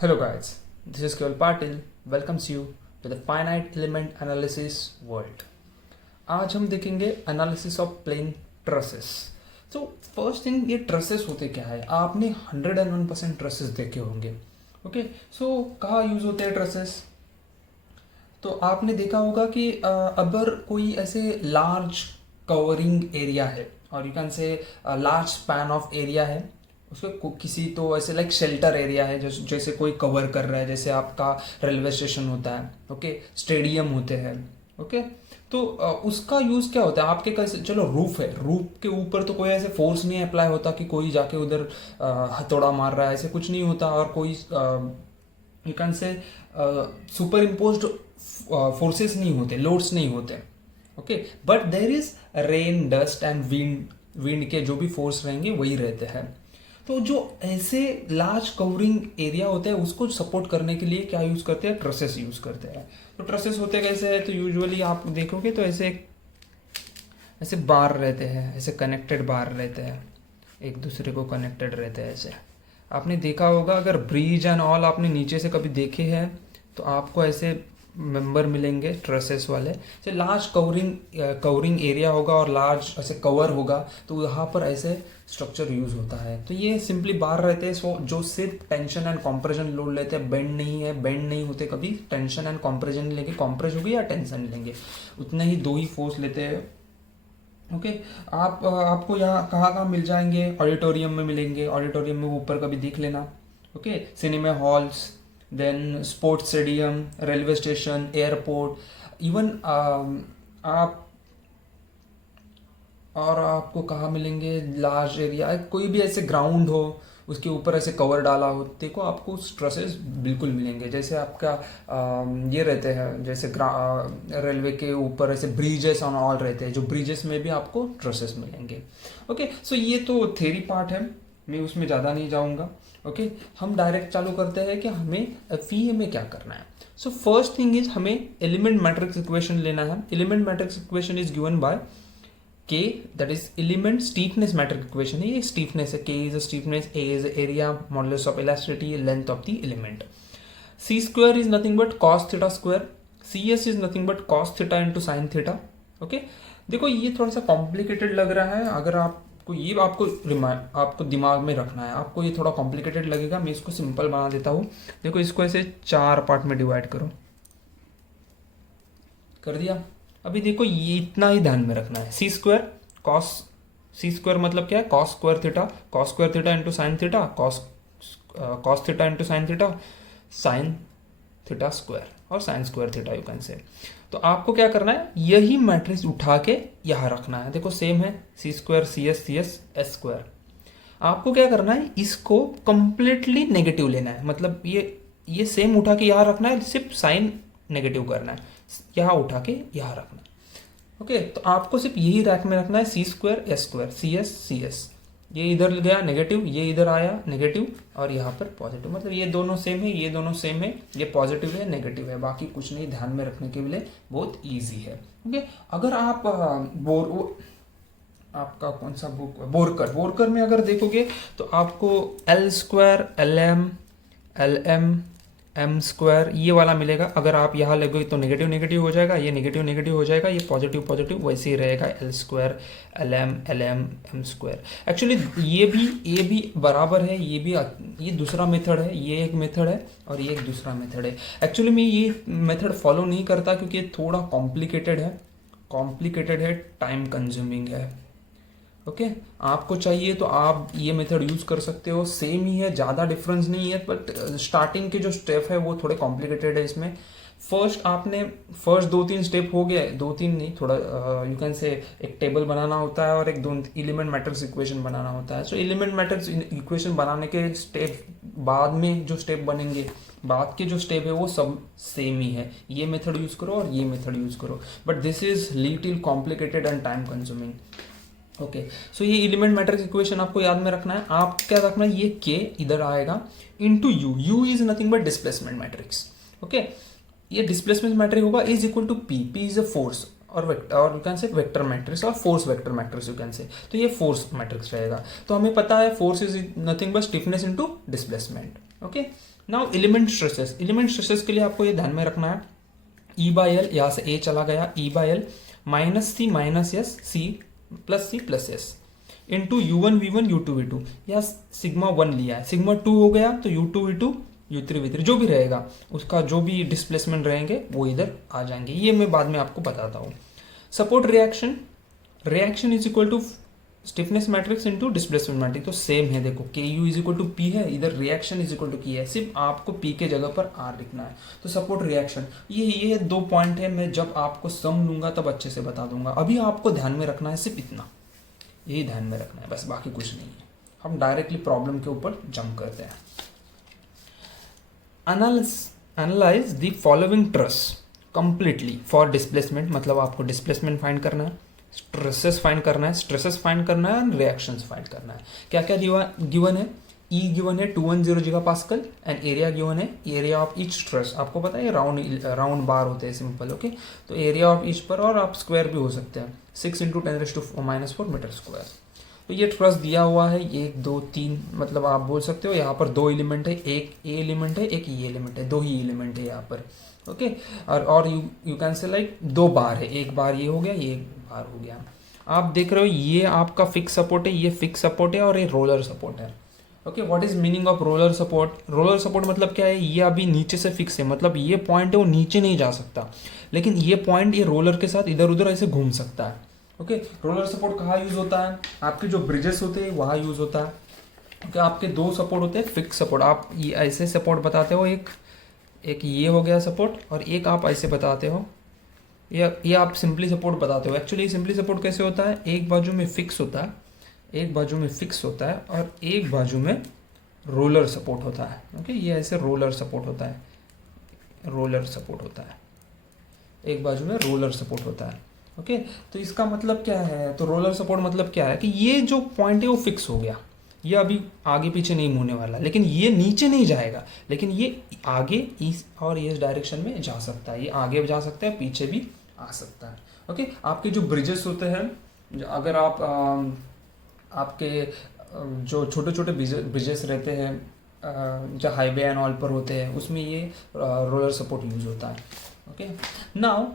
Hello guys, this is Keval Patil. Welcomes you to the finite element analysis world. आज हम देखेंगे analysis of plane trusses. तो first thing, ये trusses होते क्या है? आपने 101% ट्रसेस देखे होंगे. ओके, सो कहाँ यूज होते हैं ट्रसेस? तो आपने देखा होगा कि अगर कोई ऐसे लार्ज कवरिंग एरिया है और यू कैन से लार्ज स्पैन ऑफ एरिया है, उसको किसी तो ऐसे लाइक शेल्टर एरिया है जैसे कोई कवर कर रहा है, जैसे आपका रेलवे स्टेशन होता है, ओके, स्टेडियम होते हैं, ओके. तो उसका यूज़ क्या होता है आपके? कैसे, चलो रूफ है, रूफ के ऊपर तो कोई ऐसे फोर्स नहीं अप्लाई होता कि कोई जाके उधर हथौड़ा मार रहा है, ऐसे कुछ नहीं होता. और कोई यू कैन से सुपर इम्पोज्ड फोर्सेस नहीं होते, लोड्स नहीं होते, okay. But there is rain, dust and wind. Wind के जो भी फोर्स रहेंगे वही रहते हैं. तो जो ऐसे लार्ज कवरिंग एरिया होते हैं उसको सपोर्ट करने के लिए क्या यूज करते हैं? ट्रसेस यूज करते हैं. तो ट्रसेस होते कैसे हैं? तो यूजुअली आप देखोगे तो ऐसे ऐसे बार रहते हैं, ऐसे कनेक्टेड बार रहते हैं, एक दूसरे को कनेक्टेड रहते हैं ऐसे. आपने देखा होगा, अगर ब्रिज एंड ऑल आपने नीचे से कभी देखे हैं तो आपको ऐसे मेंबर मिलेंगे ट्रसेस वाले. जैसे लार्ज कवरिंग एरिया होगा और लार्ज ऐसे कवर होगा तो यहाँ पर ऐसे स्ट्रक्चर यूज होता है. तो ये सिंपली बार रहते हैं, सो जो सिर्फ टेंशन एंड कॉम्प्रेशन लोड लेते हैं. बेंड नहीं है, बेंड नहीं होते कभी. टेंशन एंड कॉम्प्रेशन लेंगे, कॉम्प्रेस होगी या टेंशन लेंगे, उतने ही दो ही फोर्स लेते हैं, ओके. आपको यहाँ कहाँ मिल जाएंगे? ऑडिटोरियम में मिलेंगे. ऑडिटोरियम में ऊपर कभी देख लेना, okay. Cinema halls, then sports stadium, railway station, airport, even आप और आपको कहाँ मिलेंगे? लार्ज एरिया, कोई भी ऐसे ग्राउंड हो उसके ऊपर ऐसे कवर डाला हो, देखो आपको स्ट्रेसेस बिल्कुल मिलेंगे. जैसे आपका ये रहते हैं, जैसे रेलवे के ऊपर ऐसे ब्रिजेस ऑन ऑल रहते हैं, जो ब्रिजेस में भी आपको स्ट्रेसेस मिलेंगे, ओके. सो ये तो थ्योरी पार्ट है, मैं उसमें ज़्यादा नहीं जाऊँगा, ओके. हम डायरेक्ट चालू करते हैं कि हमें फी में क्या करना है. सो फर्स्ट थिंग इज हमें एलिमेंट मैट्रिक्स इक्वेशन लेना है. Element matrix equation is given by K, that is element stiffness matrix equation है. ये stiffness है, K is a stiffness, A is area, modulus of elasticity, length of the element. C square is nothing but cos theta square. CS is nothing but cos theta into sin theta. Okay, देखो ये थोड़ा सा complicated लग रहा है. अगर आपको ये आपको दिमाग में रखना है, आपको ये थोड़ा कॉम्प्लिकेटेड लगेगा, मैं इसको सिंपल बना देता हूँ. देखो इसको ऐसे 4 पार्ट में डिवाइड करो. कर दिया. अभी देखो ये इतना ही ध्यान में रखना है. सी स्क्वायर मतलब क्या है? Cos square theta into sine theta, cos theta into sine theta, sine theta square और sine square theta you can say. तो आपको क्या करना है? यही मैट्रिक्स उठा के यहाँ रखना है. देखो सेम है, C square C S S square. आपको क्या करना है? इसको कंप्लीटली नेगेटिव लेना है. मतलब ये सेम उठा के यहाँ रखना है, सिर्फ साइन नेगेटिव करना है, यहाँ उठा के यहाँ रखना है, ओके. तो आपको सिर्फ यही रैक में रखना है. C square C S. ये इधर गया नेगेटिव, ये इधर आया नेगेटिव, और यहाँ पर पॉजिटिव. मतलब ये दोनों सेम है, ये दोनों सेम है, ये पॉजिटिव है, नेगेटिव है, बाकी कुछ नहीं. ध्यान में रखने के लिए बहुत ईजी है, ओके. अगर आप आपका कौन सा बुक, बोरकर में अगर देखोगे तो आपको L square L M M square ये वाला मिलेगा. अगर आप यहाँ लगोगे तो नेगेटिव नेगेटिव हो जाएगा, ये नेगेटिव हो जाएगा, ये पॉजिटिव वैसे ही रहेगा. L square L M M square. Actually ये भी बराबर है, ये दूसरा मेथड है, ये एक मेथड है और ये एक दूसरा मेथड है. एक्चुअली मैं ये मेथड फॉलो नहीं करता क्योंकि ये थोड़ा कॉम्प्लिकेटेड है, टाइम कंज्यूमिंग है, ओके. आपको चाहिए तो आप ये मेथड यूज कर सकते हो. सेम ही है, ज़्यादा डिफरेंस नहीं है, बट स्टार्टिंग के जो स्टेप है वो थोड़े कॉम्प्लिकेटेड है. इसमें फर्स्ट 2-3 स्टेप हो गए, 2-3 नहीं, थोड़ा यू कैन से एक टेबल बनाना होता है और एक 2 एलिमेंट मैट्रिक्स इक्वेशन बनाना होता है. सो एलिमेंट मैट्रिक्स इक्वेशन बनाने के स्टेप बाद में जो स्टेप बनेंगे, बाद के जो स्टेप है वो सब सेम ही है. ये मेथड यूज करो और ये मेथड यूज करो, but this is little complicated and time consuming, okay. So ये एलिमेंट मैट्रिक्स इक्वेशन आपको याद में रखना है. आप क्या रखना है? ये के इधर आएगा into U is nothing but displacement matrix, okay. ये डिस्प्लेसमेंट मैट्रिक्स होगा is equal to P is a force और वेक्टर, और you can say vector matrix और force vector matrix you can say. तो ये फोर्स मैट्रिक्स रहेगा. तो हमें पता है force is nothing but stiffness into displacement, okay, now element stresses, element stresses के लिए आपको ये ध्यान में रखना है ई बाई एल, यहाँ से ए चला गया, E by L minus C minus S C plus S into U1 V1 U2 V2, या सिग्मा 1 लिया है, सिग्मा 2 हो गया तो U2 V2 U3 V3 जो भी रहेगा उसका जो भी डिस्प्लेसमेंट रहेंगे वो इधर आ जाएंगे, ये मैं बाद में आपको बताता हूँ। Support reaction, reaction is equal to stiffness matrix into displacement matrix, तो सेम है, देखो KU is equal to P है, इधर रिएक्शन इज इक्वल टू P है, सिर्फ आपको P के जगह पर R लिखना है। तो सपोर्ट रिएक्शन ये 2 पॉइंट है, मैं जब आपको सम लूंगा तब अच्छे से बता दूंगा, अभी आपको ध्यान में रखना है सिर्फ इतना, यही ध्यान में रखना है बस, बाकी कुछ नहीं है। हम डायरेक्टली प्रॉब्लम के ऊपर जंप करते हैं। Analyse the following truss completely for displacement, मतलब आपको डिस्प्लेसमेंट फाइंड करना है, स्ट्रेसेस फाइंड करना है, स्ट्रेसेस फाइंड करना है एंड रिएक्शंस फाइंड करना है। क्या क्या गिवन है, ई गिवन है 210 GPa एंड एरिया गिवन है, एरिया ऑफ ईच ट्रस, आपको पता है राउंड बार होते हैं सिंपल, ओके, तो एरिया ऑफ ईच पर, और आप स्क्वायर भी हो सकते हैं, 6 × 10⁻⁻⁴ मीटर स्क्वायर। तो ये ट्रस दिया हुआ है 1 2 3, मतलब आप बोल सकते हो यहाँ पर 2 एलिमेंट है, एक ए एलिमेंट है, एक ई एलिमेंट है, 2 ही एलिमेंट है यहाँ पर, ओके, और यू कैन से लाइक 2 बार है, एक बार ये हो गया, ये एक बार हो गया। आप देख रहे हो ये आपका फिक्स सपोर्ट है, ये फिक्स सपोर्ट है और ये रोलर सपोर्ट है, okay. What is meaning of roller support, roller support मतलब क्या है, ये अभी नीचे से फिक्स है, मतलब ये पॉइंट है वो नीचे नहीं जा सकता, लेकिन ये पॉइंट ये रोलर के साथ इधर उधर ऐसे घूम सकता है, ओके। रोलर सपोर्ट कहाँ यूज होता है, आपके जो ब्रिजेस होते हैं वहाँ यूज होता है, ओके। आपके 2 सपोर्ट होते हैं फिक्स सपोर्ट, आप ये ऐसे सपोर्ट बताते हो, एक ये हो गया सपोर्ट, और एक आप ऐसे बताते हो, ये आप सिंपली सपोर्ट बताते हो। एक्चुअली सिंपली सपोर्ट कैसे होता है, एक बाजू में फिक्स होता है, एक बाजू में फिक्स होता है और एक बाजू में रोलर सपोर्ट होता है, ओके। ये ऐसे रोलर सपोर्ट होता है, रोलर सपोर्ट होता है, एक बाजू में रोलर सपोर्ट होता है, ओके। तो इसका मतलब क्या है, तो रोलर सपोर्ट मतलब क्या है कि ये जो पॉइंट है वो फिक्स हो गया, ये अभी आगे पीछे नहीं होने वाला, लेकिन ये नीचे नहीं जाएगा, लेकिन ये आगे इस और इस डायरेक्शन में जा सकता है, ये आगे जा सकता है, पीछे भी आ सकता है, ओके। आपके जो ब्रिजेस होते हैं, अगर आप आपके जो छोटे छोटे ब्रिजेस रहते हैं जो हाईवे एंड ऑल पर होते हैं, उसमें ये रोलर सपोर्ट यूज होता है, ओके। नाउ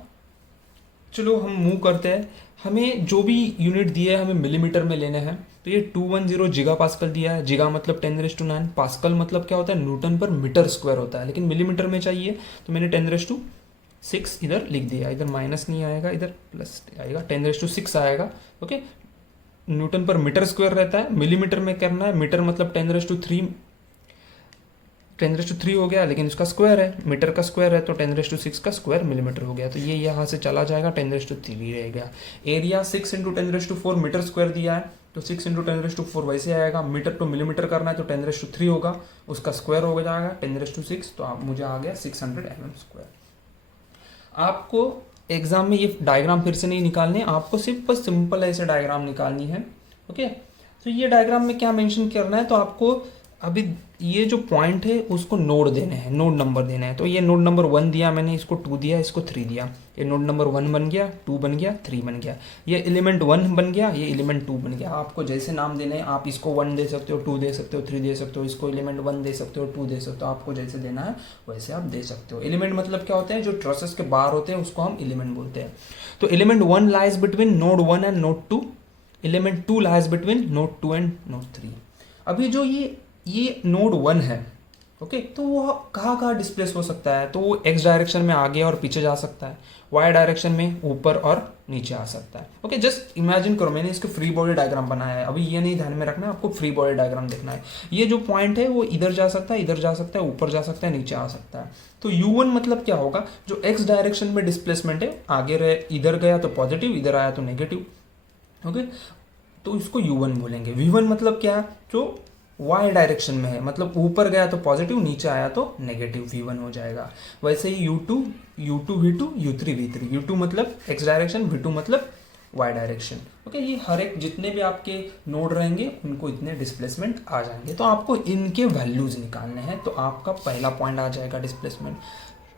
चलो हम मूव करते हैं, हमें जो भी यूनिट दिया है हमें मिलीमीटर में लेने हैं, तो ये 210 GPa दिया है, जिगा मतलब 10⁻⁹, पास्कल मतलब क्या होता है, न्यूटन पर मीटर स्क्वायर होता है, लेकिन मिलीमीटर में चाहिए तो मैंने 10⁻6 इधर लिख दिया, इधर माइनस नहीं आएगा, इधर प्लस आएगा, 10⁻6 आएगा, ओके। न्यूटन पर मीटर स्क्वायर रहता है, मिलीमीटर में करना है, मीटर मतलब 10⁻3 हो गया, लेकिन इसका स्क्वायर है, मीटर का स्क्वायर है तो 10⁻6 का स्क्वायर मिलीमीटर हो गया, तो ये यहाँ से चला जाएगा, 10⁻3 रहेगा। एरिया 6 × 10⁻4 मीटर स्क्वायर दिया है, तो 6 × 10⁻4 वैसे आएगा, मीटर टू मिलीमीटर करना है तो 10⁻3 होगा, उसका स्क्वायर हो जाएगा 10⁻6, तो आप मुझे आ गया 600 mm²। आपको एग्जाम में ये डायग्राम फिर से नहीं निकालने, आपको सिर्फ सिंपल ऐसे डायग्राम निकालनी है, ओके। तो ये डायग्राम में क्या मेंशन करना है, तो आपको अभी ये जो पॉइंट है उसको नोड देने हैं, नोड नंबर देना है, तो ये नोड नंबर 1 दिया मैंने, इसको 2 दिया, इसको 3 दिया, ये नोड नंबर 1 बन गया, 2 बन गया, 3 बन गया, ये एलिमेंट 1 बन गया, ये एलिमेंट 2 बन गया। आपको जैसे नाम देने हैं, आप इसको 1 दे सकते हो, 2 दे सकते हो, 3 दे सकते हो, इसको एलिमेंट 1 दे सकते हो, 2 दे सकते हो, आपको जैसे देना है वैसे आप दे सकते हो। एलिमेंट मतलब क्या होते हैं, जो ट्रसेस के बाहर होते हैं उसको हम एलिमेंट बोलते हैं। तो element 1 lies between node 1 and node 2, element 2 lies between node 2 and node 3। अभी जो ये नोड 1 है, ओके, तो वो कहाँ डिस्प्लेस हो सकता है, तो वो एक्स डायरेक्शन में आगे और पीछे जा सकता है, वाई डायरेक्शन में ऊपर और नीचे आ सकता है, ओके। जस्ट इमेजिन करो, मैंने इसको फ्री बॉडी डायग्राम बनाया है, अभी ये नहीं ध्यान में रखना है, आपको फ्री बॉडी डायग्राम देखना है। ये जो पॉइंट है वो इधर जा सकता है, इधर जा सकता है, ऊपर जा सकता है, नीचे आ सकता है। तो U1 मतलब क्या होगा, जो एक्स डायरेक्शन में डिस्प्लेसमेंट है, आगे रहे, इधर गया तो पॉजिटिव, इधर आया तो नेगेटिव, ओके, तो इसको U1 बोलेंगे। V1 मतलब क्या, जो वाई डायरेक्शन में है, मतलब ऊपर गया तो पॉजिटिव, नीचे आया तो नेगेटिव, V1 हो जाएगा। वैसे ही U2 V2 U3 V3, U2 मतलब एक्स डायरेक्शन, V2 मतलब वाई डायरेक्शन, ओके। ये हर एक जितने भी आपके नोड रहेंगे उनको इतने डिस्प्लेसमेंट आ जाएंगे, तो आपको इनके वैल्यूज निकालने हैं, तो आपका पहला पॉइंट आ जाएगा डिस्प्लेसमेंट।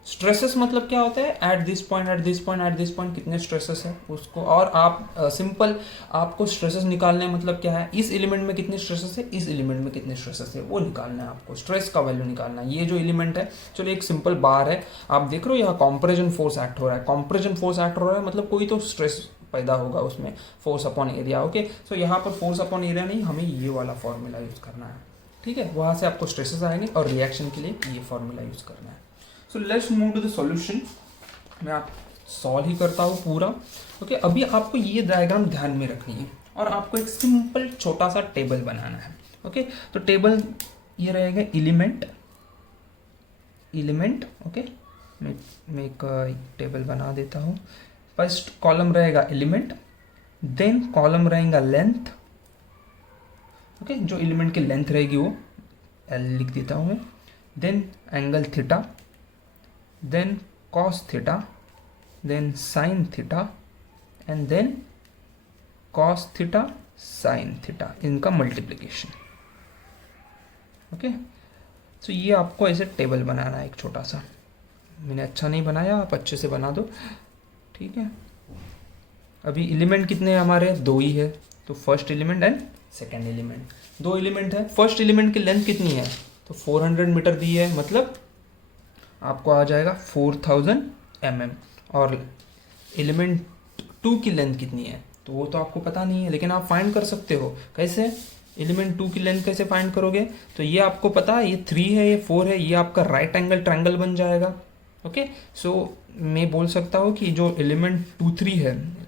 स्ट्रेसेस मतलब क्या होता है, at this point, at this point, at this point कितने स्ट्रेसेस है उसको, और आप सिंपल आपको स्ट्रेसेस निकालने मतलब क्या है, इस एलिमेंट में कितने स्ट्रेसेस है, इस एलिमेंट में कितने स्ट्रेसेस है, वो निकालना है आपको, स्ट्रेस का वैल्यू निकालना है। ये जो एलिमेंट है, चलो एक सिंपल बार है, आप देख रहे हो यहाँ कॉम्प्रेशन फोर्स एक्ट हो रहा है, कॉम्प्रेशन फोर्स एक्ट हो रहा है मतलब कोई तो स्ट्रेस पैदा होगा उसमें, फोर्स अपॉन एरिया। ओके, सो यहाँ पर फोर्स अपॉन एरिया नहीं, हमें ये वाला फॉर्मूला यूज करना है, ठीक है, वहाँ से आपको स्ट्रेसेस आएंगे और रिएक्शन के लिए ये फॉर्मूला यूज करना है। So let's move to the solution. मैं आप सॉल्व ही करता हूँ पूरा। ओके, अभी आपको ये डायग्राम ध्यान में रखनी है और आपको एक सिंपल छोटा सा टेबल बनाना है। ओके, तो टेबल ये रहेगा एलिमेंट, ओके, मैं एक टेबल बना देता हूँ। फर्स्ट कॉलम रहेगा एलिमेंट, देन कॉलम रहेगा लेंथ, ओके, जो एलिमेंट की लेंथ रहेगी वो एल लिख देता हूँ मैं, then angle theta, then cos theta, then sine theta, and then cos theta sine theta, इनका मल्टीप्लिकेशन। ओके, तो ये आपको ऐसे टेबल बनाना है एक छोटा सा, मैंने अच्छा नहीं बनाया, आप अच्छे से बना दो, ठीक है। अभी एलिमेंट कितने हैं हमारे, दो ही है, तो first element and second element, दो एलिमेंट है। फर्स्ट एलिमेंट की लेंथ कितनी है, तो 400 मीटर दी है, मतलब आपको आ जाएगा 4000 mm। और एलिमेंट 2 की लेंथ कितनी है, तो वो तो आपको पता नहीं है, लेकिन आप फाइंड कर सकते हो। कैसे, एलिमेंट 2 की लेंथ कैसे फाइंड करोगे, तो ये आपको पता है, ये 3 है, ये 4 है, ये आपका राइट एंगल ट्रायंगल बन जाएगा। ओके, सो मैं बोल सकता हूँ कि जो एलिमेंट 2 3 है,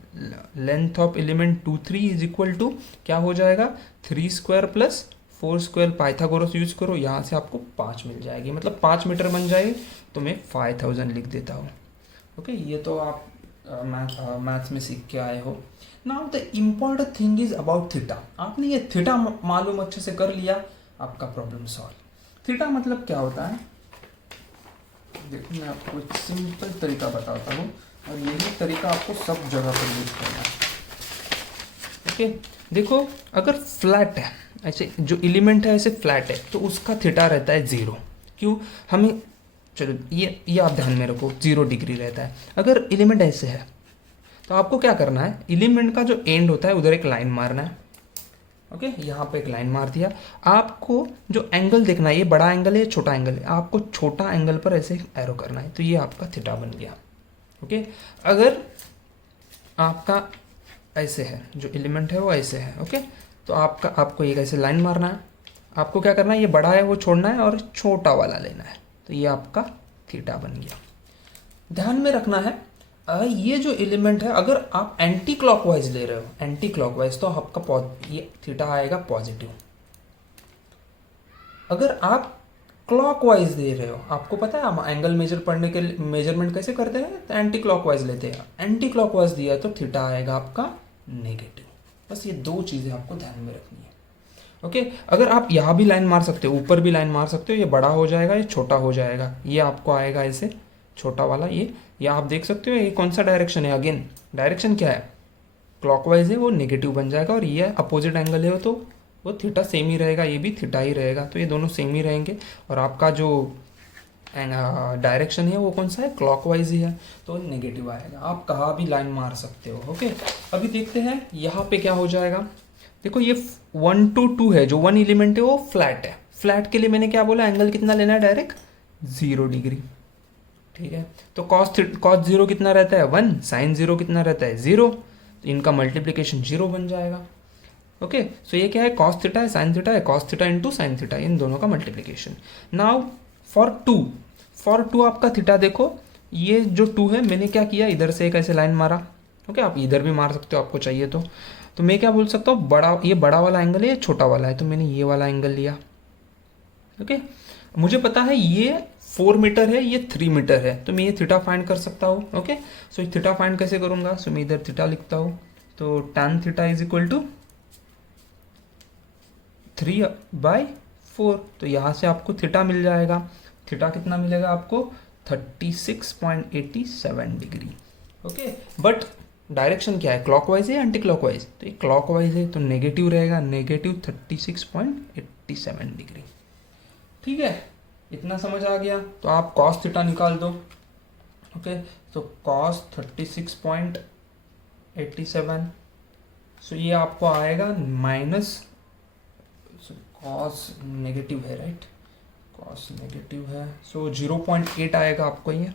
length of element 2 3 is equal to क्या हो जाएगा, 3 square plus 4 square, Pythagoras use करो, यहाँ से आपको 5 मिल जाएगी, मतलब 5 मीटर बन जाएगी, तो मैं 5000 लिख देता हूँ। ओके, ये तो आप मैथ्स में सीख के आए हो। Now the important thing is about theta. आपने ये थीटा मालूम अच्छे से कर लिया, आपका प्रॉब्लम सॉल्व। थीटा मतलब क्या होता है, देखो मैं आपको एक सिंपल तरीका बताता हूँ, और यही तरीका आपको सब जगह पर यूज करना है। ओके, देखो अगर फ्लैट है, ऐसे जो एलिमेंट है ऐसे फ्लैट है, तो उसका थीटा रहता है 0। क्यों, हमें, चलो ये आप ध्यान में रखो, 0 डिग्री रहता है। अगर एलिमेंट ऐसे है तो आपको क्या करना है, एलिमेंट का जो एंड होता है उधर एक लाइन मारना है। ओके, यहाँ पे एक लाइन मार दिया, आपको जो एंगल देखना है, ये बड़ा एंगल है, छोटा एंगल है, आपको छोटा एंगल पर ऐसे एरो करना है, तो ये आपका थीटा बन गया। ओके, अगर आपका ऐसे है, जो एलिमेंट है वो ऐसे है, ओके, तो आपको एक ऐसे लाइन मारना है, आपको क्या करना है, ये बड़ा है वो छोड़ना है और छोटा वाला लेना है, तो ये आपका थीटा बन गया। ध्यान में रखना है, ये जो एलिमेंट है, अगर आप एंटी क्लॉकवाइज ले रहे हो, एंटी क्लॉकवाइज, तो आपका ये थीटा आएगा पॉजिटिव। अगर आप क्लॉकवाइज दे रहे हो, आपको पता है हम एंगल मेजर पढ़ने के मेजरमेंट कैसे करते हैं, तो एंटी क्लॉकवाइज लेते हैं, एंटी क्लॉकवाइज दिया तो थीटा आएगा आपका नेगेटिव। बस ये दो चीज़ें आपको ध्यान में रखनी है। ओके, अगर आप यहाँ भी लाइन मार सकते हो, ऊपर भी लाइन मार सकते हो, ये बड़ा हो जाएगा, ये छोटा हो जाएगा, ये आपको आएगा ऐसे छोटा वाला, ये आप देख सकते हो, ये कौन सा डायरेक्शन है, अगेन डायरेक्शन क्या है, क्लॉकवाइज है, वो नेगेटिव बन जाएगा, और ये अपोजिट एंगल है तो वो थीटा सेम ही रहेगा, ये भी थीटा ही रहेगा, तो ये दोनों सेम ही रहेंगे, और आपका जो डायरेक्शन है वो कौन सा है, क्लॉकवाइज ही है, तो नेगेटिव आएगा। आप कहाँ भी लाइन मार सकते हो। ओके, अभी देखते हैं यहाँ पे क्या हो जाएगा। देखो ये 1 to 2 है, जो 1 एलिमेंट है वो फ्लैट है, फ्लैट के लिए मैंने क्या बोला, एंगल कितना लेना है, डायरेक्ट 0 डिग्री, ठीक है। तो कॉस 0 कितना रहता है, 1, साइन 0 कितना रहता है, 0, तो इनका मल्टीप्लिकेशन 0 बन जाएगा। ओके, सो ये क्या है, कॉस थीटा है, साइन थीटा है, cos theta into sine theta, इन दोनों का मल्टीप्लिकेशन। नाउ फॉर 2 आपका थीटा देखो, ये जो 2 है, मैंने क्या किया, इधर से एक ऐसे लाइन मारा। ओके, आप इधर भी मार सकते हो आपको चाहिए तो मैं क्या बोल सकता हूँ, ये बड़ा वाला एंगल है, ये छोटा वाला है, तो मैंने ये वाला एंगल लिया। ओके, मुझे पता है ये 4 मीटर है, ये 3 मीटर है, तो मैं ये थीटा फाइंड कर सकता हूँ। ओके, सो थीटा फाइंड कैसे करूँगा, सो मैं इधर थीटा लिखता हूँ, तो tan theta is equal to 3/4, तो यहाँ से आपको थीटा मिल जाएगा। थीटा कितना मिलेगा आपको, 36.87 डिग्री। ओके, बट डायरेक्शन क्या है, क्लॉकवाइज है एंटी क्लॉकवाइज, तो ये क्लॉकवाइज है तो नेगेटिव रहेगा, नेगेटिव 36.87 डिग्री। ठीक है, इतना समझ आ गया, तो आप कॉस थीटा निकाल दो। ओके, तो cos 36.87, सो ये आपको आएगा माइनस, cos नेगेटिव है राइट, cos नेगेटिव है, सो 0.8 आएगा आपको, ये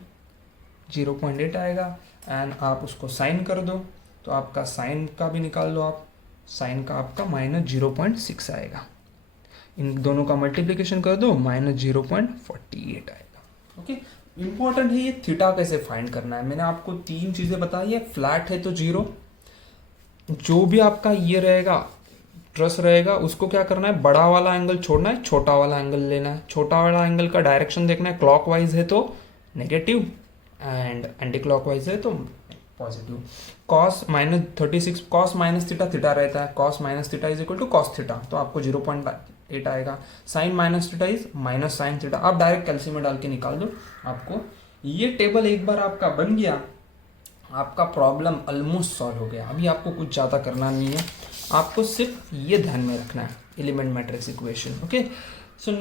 0.8 आएगा। एंड आप उसको साइन कर दो, तो आपका साइन का भी निकाल लो आप, साइन का आपका -0.6 आएगा। इन दोनों का मल्टीप्लिकेशन कर दो, -0.48 आएगा। ओके, इंपॉर्टेंट है ये थीटा कैसे फाइंड करना है। मैंने आपको 3 चीज़ें बताई है। फ्लैट है तो 0, जो भी आपका ये रहेगा ट्रस रहेगा उसको क्या करना है, बड़ा वाला एंगल छोड़ना है, छोटा वाला एंगल लेना है। छोटा वाला एंगल का डायरेक्शन देखना है, क्लॉकवाइज है तो नेगेटिव एंड एंटी क्लॉकवाइज है तो positive. cos -36 cos minus theta, theta रहता है, cos minus theta is equal to cos theta, तो आपको 0.8 आएगा। Sine minus theta is minus sine theta, आप डायरेक्ट कैल्सियम में डाल के निकाल दो आपको। ये टेबल एक बार आपका बन गया, आपका प्रॉब्लम ऑलमोस्ट सॉल्व हो गया। अभी आपको कुछ ज़्यादा करना नहीं है, आपको सिर्फ ये ध्यान में रखना है, element matrix equation. Okay, so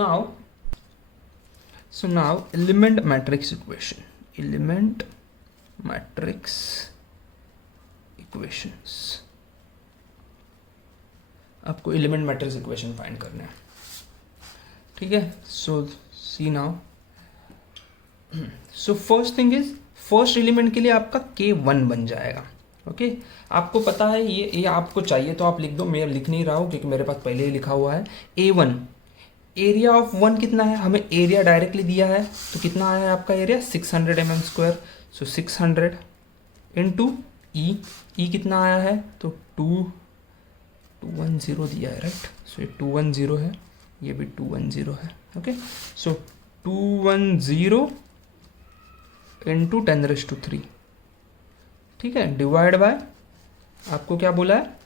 now element matrix equation, element matrix equations, आपको एलिमेंट मैट्रिक्स इक्वेशन फाइंड करना है, ठीक है। So see now, so first thing is, first element के लिए आपका K1 बन जाएगा। ओके, आपको पता है ये आपको चाहिए तो आप लिख दो, मैं लिख नहीं रहा हूँ क्योंकि मेरे पास पहले ही लिखा हुआ है। A1, एरिया ऑफ 1 कितना है, हमें एरिया डायरेक्टली दिया है, तो कितना आया है आपका एरिया 600 mm²। सो 600 इंटू ई कितना आया है, तो 210 दिया है राइट। सो ये 210 है, ये भी 210 है। ओके, सो 210 इंटू 10⁻3, ठीक है, डिवाइड बाय आपको क्या बोला है,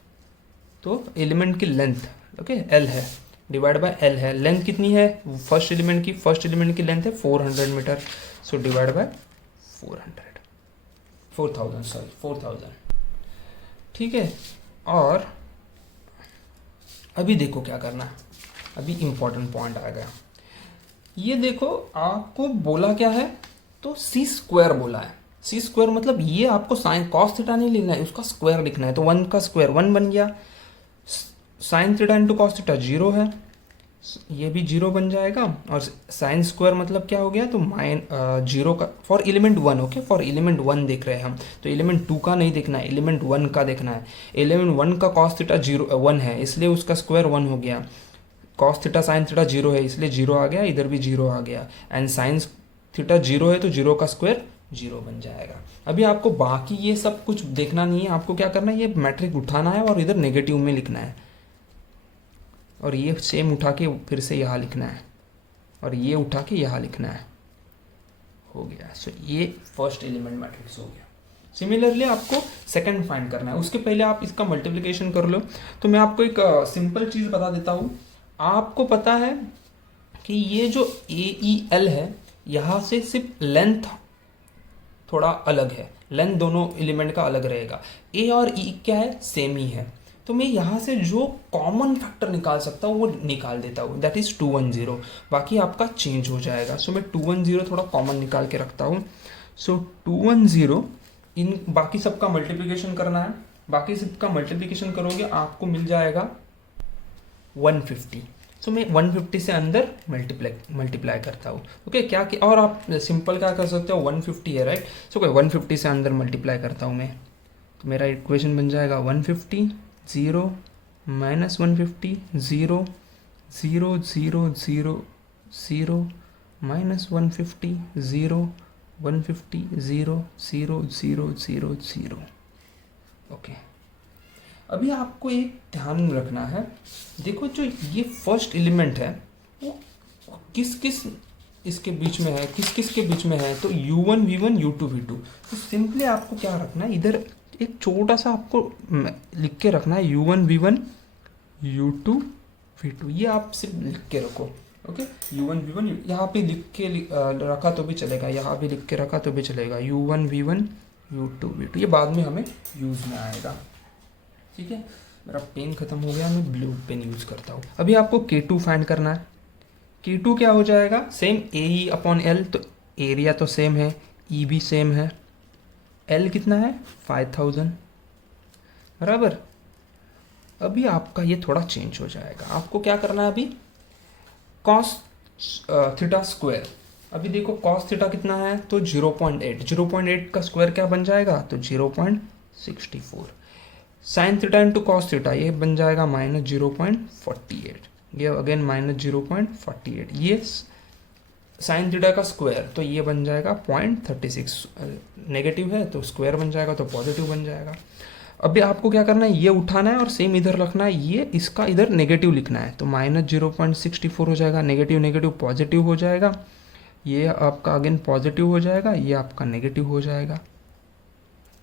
तो एलिमेंट की लेंथ, ओके एल है, डिवाइड बाय एल है। लेंथ कितनी है फर्स्ट एलिमेंट की, फर्स्ट एलिमेंट की लेंथ है 400 मीटर, सो डिवाइड बाय 4000, ठीक है। और अभी देखो क्या करना है, अभी इंपॉर्टेंट पॉइंट आ गया। ये देखो आपको बोला क्या है, तो c² बोला है। c² मतलब ये आपको साइन कॉस थीटा नहीं लेना है, उसका स्क्वायर लिखना है, तो 1 का स्क्वायर 1 बन गया। Sine theta into cos theta 0 है, ये भी 0 बन जाएगा। और साइन स्क्वायर मतलब क्या हो गया, तो 0 का for element 1। Okay, for element 1 देख रहे हैं हम, तो एलिमेंट 2 का नहीं देखना है, एलिमेंट 1 का देखना है। एलिमेंट 1 का कॉस थीटा 1 है, इसलिए उसका स्क्वायर 1 हो गया। कॉस थीटा साइन थीटा 0 है, इसलिए 0 आ गया, इधर भी 0 आ गया। एंड साइन थीटा 0 है, तो 0 का स्क्वायर 0 बन जाएगा। अभी आपको बाकी ये सब कुछ देखना नहीं है, आपको क्या करना है, ये मैट्रिक उठाना है और इधर नेगेटिव में लिखना है, और ये सेम उठा के फिर से यहाँ लिखना है, और ये उठा के यहाँ लिखना है, हो गया। सो ये फर्स्ट एलिमेंट मैट्रिक्स हो गया। सिमिलरली आपको सेकंड फाइंड करना है, उसके पहले आप इसका मल्टीप्लिकेशन कर लो। तो मैं आपको एक सिंपल चीज़ बता देता हूँ। आपको पता है कि ये जो AEL है, यहाँ से सिर्फ लेंथ थोड़ा अलग है, लेंथ दोनों एलिमेंट का अलग रहेगा। A और E क्या है, सेम ही है, तो मैं यहाँ से जो कॉमन फैक्टर निकाल सकता हूँ वो निकाल देता हूँ, दैट इज़ 210। बाकी आपका चेंज हो जाएगा। सो मैं 210 थोड़ा कॉमन निकाल के रखता हूँ। सो 210, इन बाकी सबका मल्टीप्लिकेशन करना है, बाकी सबका मल्टीप्लिकेशन करोगे आपको मिल जाएगा 150। सो मैं 150 से अंदर मल्टीप्लाई करता हूँ। ओके, क्या कि और आप सिंपल क्या कर सकते हो, 150 है राइट। सो 150 से अंदर मल्टीप्लाई करता हूँ मैं, तो मेरा इक्वेशन बन जाएगा 150 0 -150 0 0 0 0 0 -150 0 150 0 0 0 0 0। ओके, अभी आपको एक ध्यान रखना है, देखो जो ये फर्स्ट एलिमेंट है वो किस किस इसके बीच में है, किस किस के बीच में है, तो u1 v1 u2 v2। तो सिंपली आपको क्या रखना है, इधर एक छोटा सा आपको लिख के रखना है, u1 v1 u2 v2, ये आप सिर्फ लिख के रखो। ओके, u1 v1 यहाँ पे लिख के रखा तो भी चलेगा, यहाँ भी लिख के रखा तो भी चलेगा, u1 v1 u2 v2, ये बाद में हमें यूज़ में आएगा। ठीक है, मेरा पेन ख़त्म हो गया, मैं ब्लू पेन यूज़ करता हूँ। अभी आपको K2 फाइंड करना है। K2 क्या हो जाएगा, सेम AE/L, तो एरिया तो सेम है, ई भी सेम है, एल कितना है 5000 बराबर। अभी आपका ये थोड़ा चेंज हो जाएगा, आपको क्या करना है अभी कॉस थीटा स्क्वायर। अभी देखो कॉस थीटा कितना है तो 0.8, 0.8 का स्क्वायर क्या बन जाएगा तो 0.64। Sine theta into cos theta ये बन जाएगा -0.48, ये अगेन -0.48, ये साइन थीटा का स्क्वायर तो ये बन जाएगा 0.36, नेगेटिव है तो स्क्वायर बन जाएगा तो पॉजिटिव बन जाएगा। अभी आपको क्या करना है ये उठाना है और सेम इधर रखना है, ये इसका इधर नेगेटिव लिखना है तो -0.64 हो जाएगा, नेगेटिव नेगेटिव पॉजिटिव हो जाएगा, ये आपका अगेन पॉजिटिव हो जाएगा, ये आपका नेगेटिव हो जाएगा।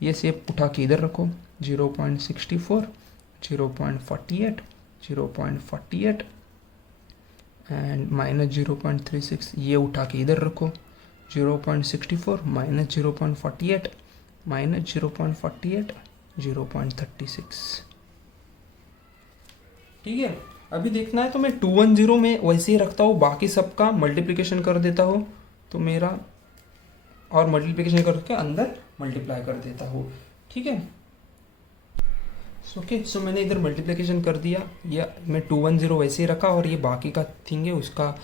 ये सेप उठा के इधर रखो 0.64, 0.48, 0.48 एंड -0.36, ये उठा के इधर रखो 0.64 -0.48 -0.48 0.36। ठीक है, अभी देखना है तो मैं 210 में वैसे ही रखता हूँ, बाकी सबका मल्टीप्लिकेशन कर देता हूँ तो मेरा, और मल्टीप्लिकेशन करके अंदर मल्टीप्लाई कर देता हूँ। ठीक है, ओके सो मैंने इधर मल्टीप्लिकेशन कर दिया, या मैं 210 वैसे ही रखा और ये बाकी का थिंग है उसका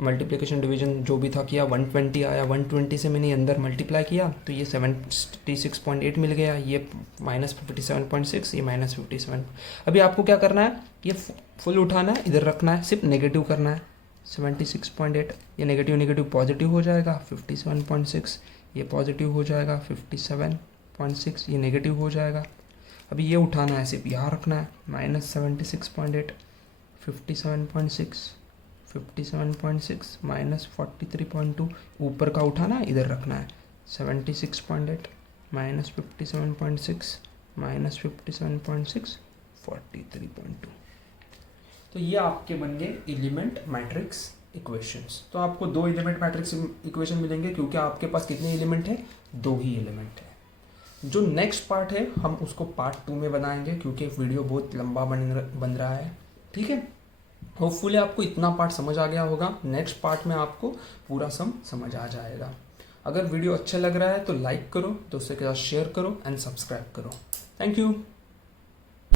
मल्टीप्लिकेशन डिवीजन जो भी था किया, 120 आया, 120 से मैंने अंदर मल्टीप्लाई किया तो ये 76.8 मिल गया, ये -57.6, ये -57। अभी आपको क्या करना है ये फुल उठाना है, इधर रखना है, सिर्फ नेगेटिव करना है 76.8, ये नेगेटिव नेगेटिव पॉजिटिव हो जाएगा 57.6, ये पॉजिटिव हो जाएगा 57.6, ये नेगेटिव हो जाएगा। अभी ये उठाना है, सिर्फ यहाँ रखना है -76.8, 57.6, 57.6 -43.2, ऊपर का उठाना है इधर रखना है 76.8 -57.6 -57.6 43.2। तो ये आपके बन गए एलिमेंट मैट्रिक्स इक्वेशंस। तो आपको 2 एलिमेंट मैट्रिक्स इक्वेशन मिलेंगे क्योंकि आपके पास कितने एलिमेंट है 2 ही एलिमेंट है। जो नेक्स्ट पार्ट है हम उसको पार्ट 2 में बनाएंगे क्योंकि वीडियो बहुत लंबा बन रहा है। ठीक है, होपफुली आपको इतना पार्ट समझ आ गया होगा, नेक्स्ट पार्ट में आपको पूरा समझ आ जाएगा। अगर वीडियो अच्छा लग रहा है तो लाइक करो, दोस्तों के साथ शेयर करो एंड सब्सक्राइब करो। Thank you.